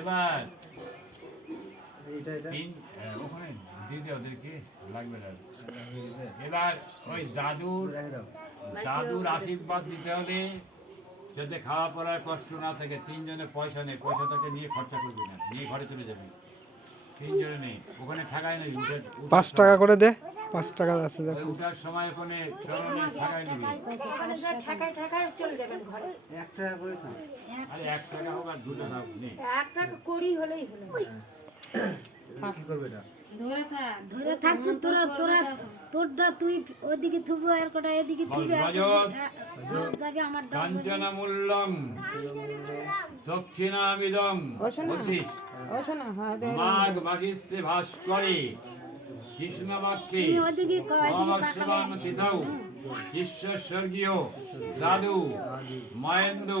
এবার ওখানে দিদি ওদেরকে লাগবে না। এবার ওই দাদুর আশীর্বাদ দিতে হলে যাতে খাওয়া পড়ার কষ্ট না থাকে, তিনজনে পয়সা নেই, পয়সাটাকে নিয়ে খরচা করবি না, নিয়ে ঘরে চলে যাবি। তিনজনে নেই, ওখানে ঠাকাই নেই। 5 টাকা করে দে, 5 টাকা আছে দেখ। উঠার সময় ওখানে চরণে ঠাকাই নিবি। আরে 1 টাকা হোক আর 2 টাকা হোক নেই, 1 টাকা করি হলেই হলো। কি করবে এটা? ধরে থাকবো তোরা তোরটা তুই ওদিকে থুবো আর কটা এদিকে থুবি আর যাবে আমার কাঞ্চনামূল্যম দক্ষিণামিদম বলছিস। মাঘ মাঘিস্তে ভাস্করে কৃষ্ণবাক্যে অমস্যবান তিথৌ ঈশ্বর স্বর্গীয় দাদু মহেন্দ্র